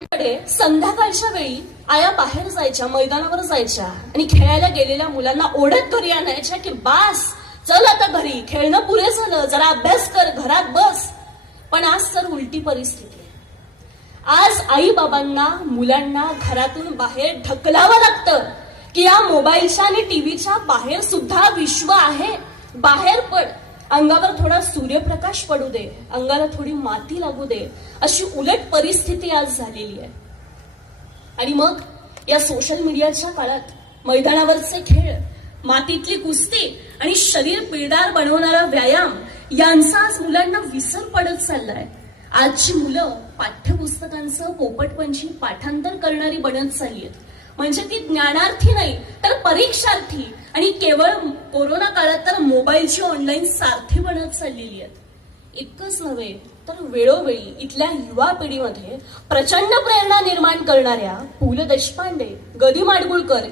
संध्याकाळच्या वेळी आया बाहेर जायच्या, मैदानावर जायच्या आणि खेळायला गेलेल्या मुलांना ओढत घरी आणायच्या की बास, चल आता घरी, खेळणं पुरे झालं, जरा अभ्यास कर, घरात बस. पण आज तर उलटी परिस्थिती आहे. आज आई बाबांना मुलांना घरातून बाहेर ढकलावं लागतं की या मोबाईलच्या आणि टीव्हीच्या बाहेर सुद्धा विश्व आहे, बाहेर पड, अंगावर थोडा सूर्यप्रकाश पडू दे, अंगाला थोडी माती लागू दे. अशी उलट परिस्थिती आज झालेली आहे. आणि मग या सोशल मीडियाच्या काळात मैदानावरचे खेळ, मातीतली कुस्ती आणि शरीर पिळदार बनवणारा व्यायाम यांचा आज मुलांना विसर पडत चाललाय. आजची मुलं पाठ्यपुस्तकांचं पोपटपंची पाठांतर करणारी बनत चालली आहेत. म्हणजे ती ज्ञानार्थी नाही तर परीक्षार्थी आणि केवळ कोरोना काळात तर मोबाईलची ऑनलाईन सारथी बनत चाललेली आहेत. इतकंच नव्हे तर वेळोवेळी इथल्या युवा पिढीमध्ये प्रचंड प्रेरणा निर्माण करणाऱ्या पु ल देशपांडे, ग दी माडगूळकर,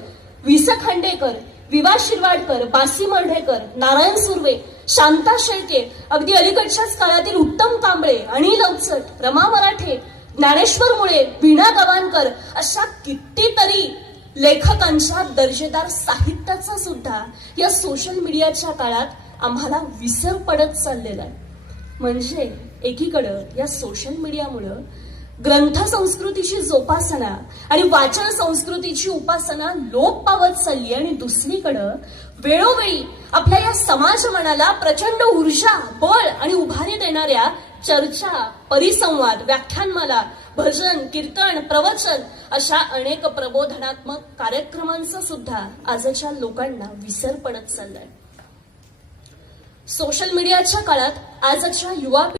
वि स खांडेकर, विवा शिरवाडकर, बासी मर्ढेकर, नारायण सुर्वे, शांता शेळके, अगदी अलीकडच्याच काळातील उत्तम कांबळे, अनिल अवचट, रमा मराठे, ज्ञानेश्वर मुळे, वीणा गवाणकर अशा कितीतरी लेखकांच्या दर्जेदार साहित्याचा सुद्धा या सोशल मीडियाच्या काळात आम्हाला विसर पडत चाललेला आहे. म्हणजे एकीकडं या सोशल मीडियामुळं ग्रंथ संस्कृतीची जोपासना आणि वाचन संस्कृतीची उपासना लोप पावत चालली आणि दुसरीकडं वेळोवेळी आपल्या या समाज मनाला प्रचंड ऊर्जा, बळ आणि उभारी देणाऱ्या चर्चा, परिसंवाद, व्याख्यानमाला, भजन, कीर्तन, प्रवचन अशा अनेक प्रबोधनात्मक कार्यक्रमांचा सुद्धा आजच्या लोकांना विसर पडत चाललाय. सोशल मीडियाच्या काळात आजच्या युवा